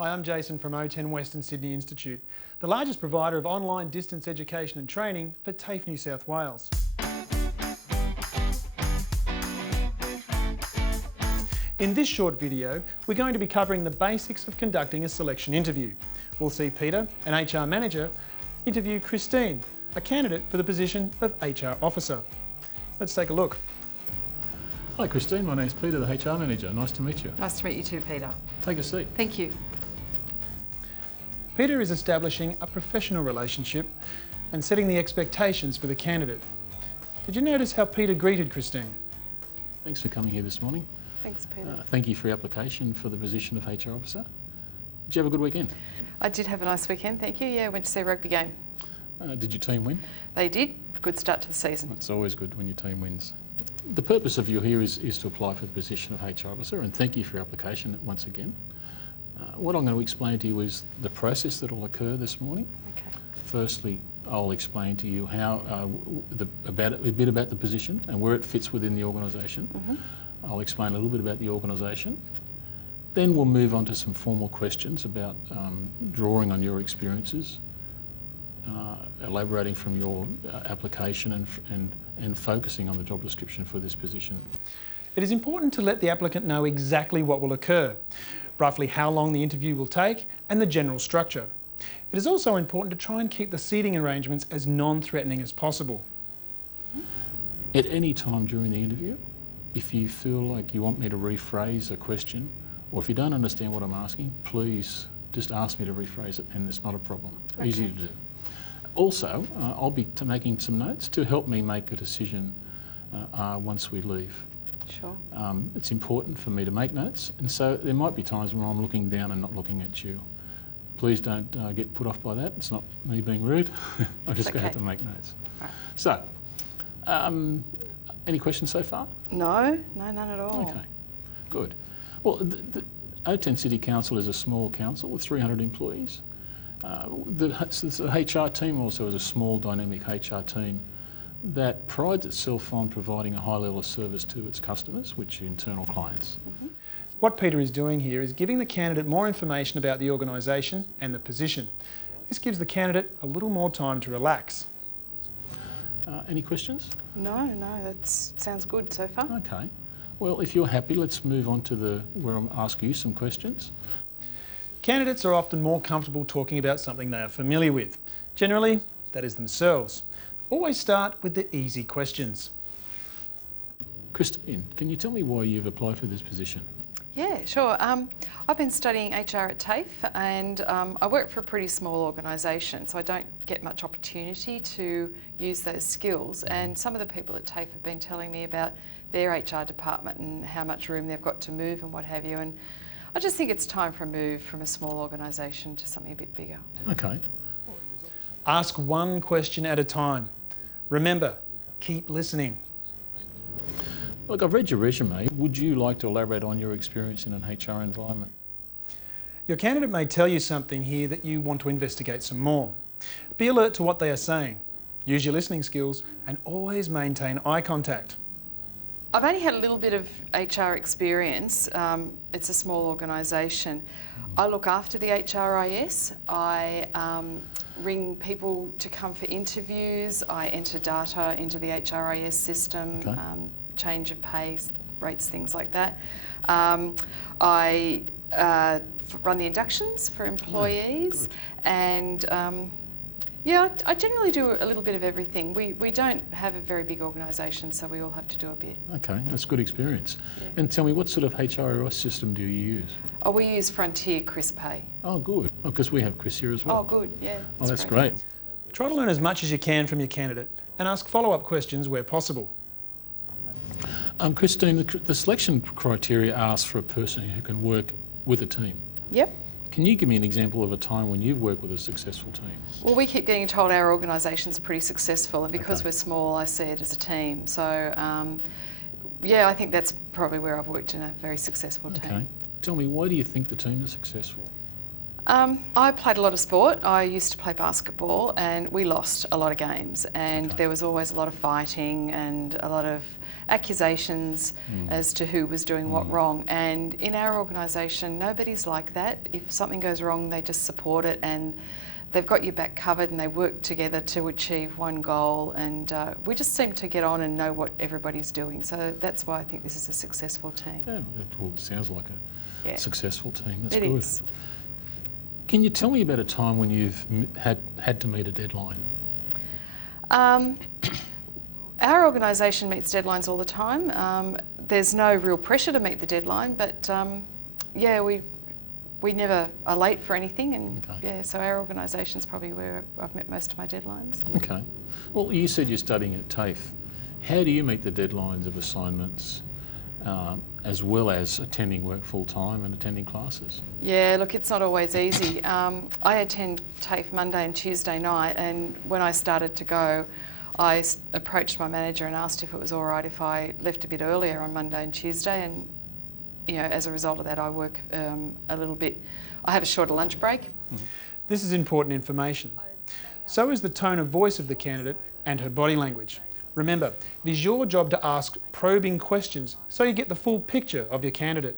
Hi, I'm Jason from O10 Western Sydney Institute, the largest provider of online distance education and training for TAFE New South Wales. In this short video, we're going to be covering the basics of conducting a selection interview. We'll see Peter, an HR manager, interview Christine, a candidate for the position of HR officer. Let's take a look. Hi Christine, my name's Peter, the HR manager. Nice to meet you. Nice to meet you too, Peter. Take a seat. Thank you. Peter is establishing a professional relationship and setting the expectations for the candidate. Did you notice how Peter greeted Christine? Thanks for coming here this morning. Thanks, Peter. Thank you for your application for the position of HR officer. Did you have a good weekend? I did have a nice weekend, thank you. Yeah, went to see a rugby game. Did your team win? They did. Good start to the season. It's always good when your team wins. The purpose of you here is to apply for the position of HR officer, and thank you for your application once again. What I'm going to explain to you is the process that will occur this morning. Okay. Firstly, I'll explain to you how a bit about the position and where it fits within the organisation. Mm-hmm. I'll explain a little bit about the organisation. Then we'll move on to some formal questions about drawing on your experiences, elaborating from your application and focusing on the job description for this position. It is important to let the applicant know exactly what will occur, roughly how long the interview will take, and the general structure. It is also important to try and keep the seating arrangements as non-threatening as possible. At any time during the interview, if you feel like you want me to rephrase a question, or if you don't understand what I'm asking, please just ask me to rephrase it, and it's not a problem. Okay. Easy to do. Also, I'll be making some notes to help me make a decision once we leave. Sure. It's important for me to make notes, and so there might be times when I'm looking down and not looking at you. Please don't get put off by that. It's not me being rude. I'm just going to have to make notes. Right. So, any questions so far? No, none at all. Okay, good. Well, the O10 City Council is a small council with 300 employees. The HR team also is a small dynamic HR team that prides itself on providing a high level of service to its customers, which are internal clients. Mm-hmm. What Peter is doing here is giving the candidate more information about the organisation and the position. This gives the candidate a little more time to relax. Any questions? No, that sounds good so far. Okay. Well, if you're happy, let's move on to where I'll ask you some questions. Candidates are often more comfortable talking about something they are familiar with. Generally, that is themselves. Always start with the easy questions. Christine, can you tell me why you've applied for this position? Yeah, sure. I've been studying HR at TAFE, and I work for a pretty small organisation, so I don't get much opportunity to use those skills. And some of the people at TAFE have been telling me about their HR department and how much room they've got to move and what have you. And I just think it's time for a move from a small organisation to something a bit bigger. Okay. Ask one question at a time. Remember, keep listening. Look, I've read your resume. Would you like to elaborate on your experience in an HR environment? Your candidate may tell you something here that you want to investigate some more. Be alert to what they are saying. Use your listening skills and always maintain eye contact. I've only had a little bit of HR experience. It's a small organisation. I look after the HRIS. I ring people to come for interviews. I enter data into the HRIS system, okay. Change of pay, rates, things like that. I run the inductions for employees, and yeah, I generally do a little bit of everything. We don't have a very big organisation, so we all have to do a bit. Okay, that's good experience. Yeah. And tell me, what sort of HRIS system do you use? Oh, we use Frontier Chris Pay. Oh, good. Oh, because we have Chris here as well. Oh, good, yeah. Oh, that's great. Try to learn as much as you can from your candidate and ask follow-up questions where possible. Christine, the selection criteria asks for a person who can work with a team. Yep. Can you give me an example of a time when you've worked with a successful team? Well, we keep getting told our organisation's pretty successful, and because Okay. we're small, I see it as a team. So, yeah, I think that's probably where I've worked in a very successful Okay. team. Tell me, why do you think the team is successful? I played a lot of sport. I used to play basketball and we lost a lot of games, and there was always a lot of fighting and a lot of accusations as to who was doing what wrong. And in our organisation, nobody's like that. If something goes wrong, they just support it, and they've got your back covered, and they work together to achieve one goal. And we just seem to get on and know what everybody's doing. So that's why I think this is a successful team. Yeah, it sounds like a successul team. That's it good. Is. Can you tell me about a time when you've had to meet a deadline? Our organisation meets deadlines all the time. There's no real pressure to meet the deadline, but yeah, we never are late for anything, and yeah, so our organisation's probably where I've met most of my deadlines. Okay. Well, you said you're studying at TAFE. How do you meet the deadlines of assignments, as well as attending work full time and attending classes? Yeah, look, it's not always easy. I attend TAFE Monday and Tuesday night, and when I started to go, I approached my manager and asked if it was all right if I left a bit earlier on Monday and Tuesday, and you know, as a result of that, I work a little bit. I have a shorter lunch break. This is important information. So is the tone of voice of the candidate and her body language. Remember, it is your job to ask probing questions so you get the full picture of your candidate.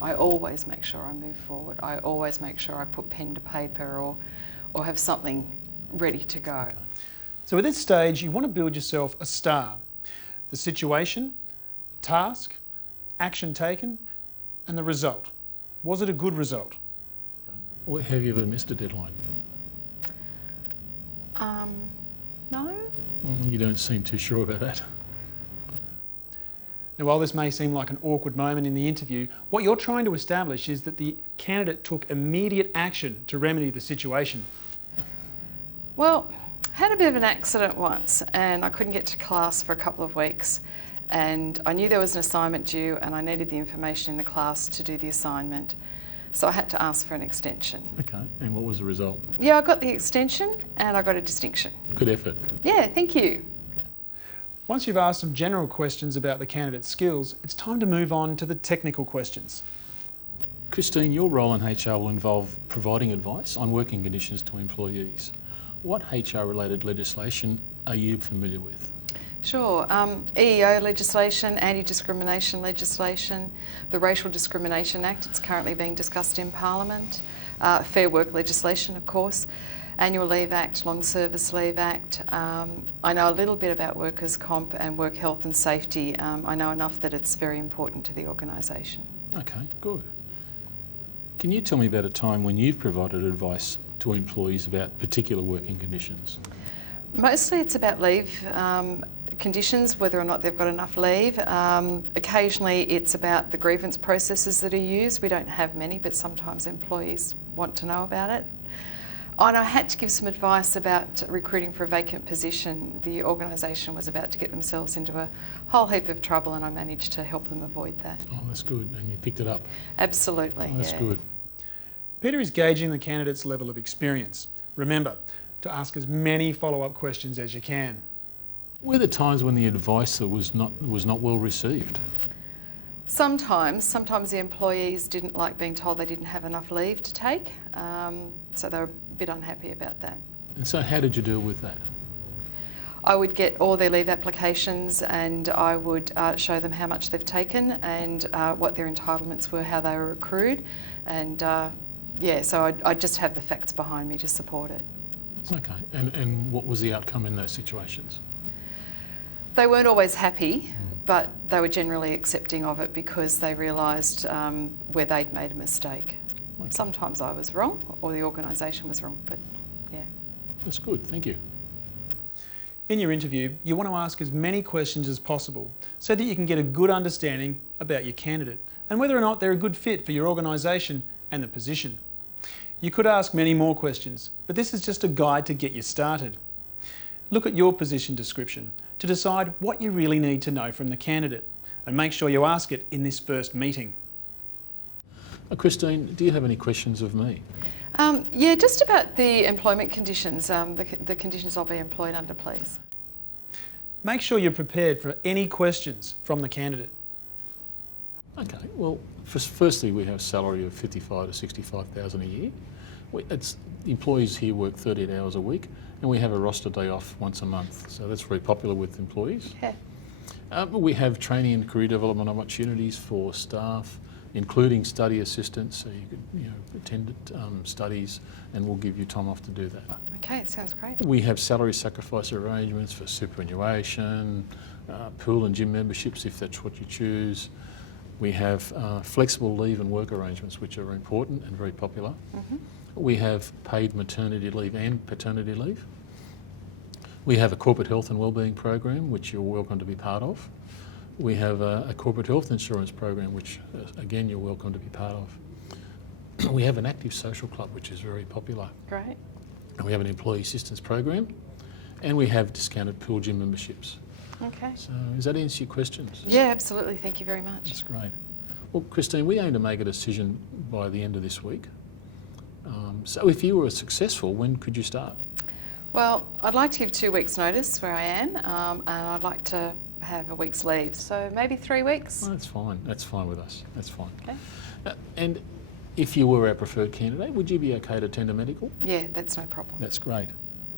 I always make sure I move forward. I always make sure I put pen to paper or have something ready to go. Okay. So at this stage, you want to build yourself a star. The situation, task, action taken, and the result. Was it a good result? Well, have you ever missed a deadline? No. You don't seem too sure about that. Now, while this may seem like an awkward moment in the interview, what you're trying to establish is that the candidate took immediate action to remedy the situation. Well, I had a bit of an accident once, and I couldn't get to class for a couple of weeks. And I knew there was an assignment due, and I needed the information in the class to do the assignment. So I had to ask for an extension. Okay, and what was the result? Yeah, I got the extension and I got a distinction. Good effort. Yeah, thank you. Once you've asked some general questions about the candidate's skills, it's time to move on to the technical questions. Christine, your role in HR will involve providing advice on working conditions to employees. What HR-related legislation are you familiar with? Sure. EEO legislation, anti-discrimination legislation, the Racial Discrimination Act, it's currently being discussed in Parliament, Fair Work legislation, of course, Annual Leave Act, Long Service Leave Act. I know a little bit about workers' comp and work health and safety. I know enough that it's very important to the organisation. Okay, good. Can you tell me about a time when you've provided advice to employees about particular working conditions? Mostly it's about leave conditions, whether or not they've got enough leave. Occasionally it's about the grievance processes that are used. We don't have many, but sometimes employees want to know about it. And I had to give some advice about recruiting for a vacant position. The organisation was about to get themselves into a whole heap of trouble, and I managed to help them avoid that. Oh, that's good, and you picked it up. Absolutely, Oh, that's good. Peter is gauging the candidate's level of experience. Remember, to ask as many follow-up questions as you can. Were there times when the advice that was not well received? Sometimes the employees didn't like being told they didn't have enough leave to take, so they were a bit unhappy about that. And so how did you deal with that? I would get all their leave applications, and I would show them how much they've taken and what their entitlements were, how they were accrued, and yeah, so I'd just have the facts behind me to support it. Okay, and what was the outcome in those situations? They weren't always happy, but they were generally accepting of it because they realised where they'd made a mistake. Okay. Sometimes I was wrong or the organisation was wrong, but yeah. That's good, thank you. In your interview, you want to ask as many questions as possible so that you can get a good understanding about your candidate and whether or not they're a good fit for your organisation and the position. You could ask many more questions, but this is just a guide to get you started. Look at your position description to decide what you really need to know from the candidate, and make sure you ask it in this first meeting. Christine, do you have any questions of me? Yeah, just about the employment conditions, the conditions I'll be employed under, please. Make sure you're prepared for any questions from the candidate. Okay, well, firstly, we have a salary of $55,000 to $65,000 a year. Employees here work 38 hours a week, and we have a roster day off once a month, so that's very popular with employees. Yeah. We have training and career development opportunities for staff, including study assistance, so you could attend studies, and we'll give you time off to do that. Okay, it sounds great. We have salary sacrifice arrangements for superannuation, pool and gym memberships if that's what you choose. We have flexible leave and work arrangements, which are important and very popular. Mm-hmm. We have paid maternity leave and paternity leave. We have a corporate health and wellbeing program, which you're welcome to be part of. We have a corporate health insurance program, which again, you're welcome to be part of. We have an active social club, which is very popular. Great. And we have an employee assistance program, and we have discounted pool gym memberships. Okay. So does that answer your questions? Yeah, absolutely. Thank you very much. That's great. Well, Christine, we aim to make a decision by the end of this week. So if you were successful, when could you start? Well, I'd like to give 2 weeks' notice where I am, and I'd like to have a week's leave, so maybe 3 weeks. Well, that's fine. That's fine with us. That's fine. Okay. And if you were our preferred candidate, would you be okay to attend a medical? Yeah, that's no problem. That's great.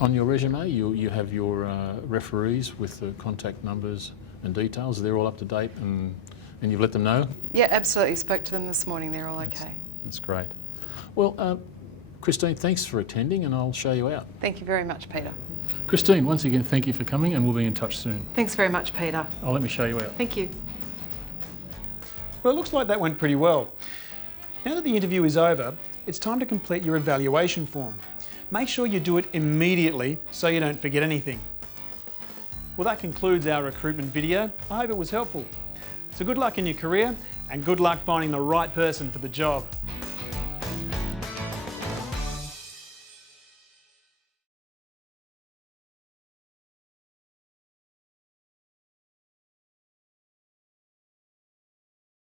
On your resume, you have your referees with the contact numbers and details. They're all up to date, and you've let them know? Yeah, absolutely. Spoke to them this morning. They're all okay. That's great. Well, Christine, thanks for attending, and I'll show you out. Thank you very much, Peter. Christine, once again, thank you for coming, and we'll be in touch soon. Thanks very much, Peter. Let me show you out. Thank you. Well, it looks like that went pretty well. Now that the interview is over, it's time to complete your evaluation form. Make sure you do it immediately so you don't forget anything. Well, that concludes our recruitment video. I hope it was helpful. So good luck in your career, and good luck finding the right person for the job.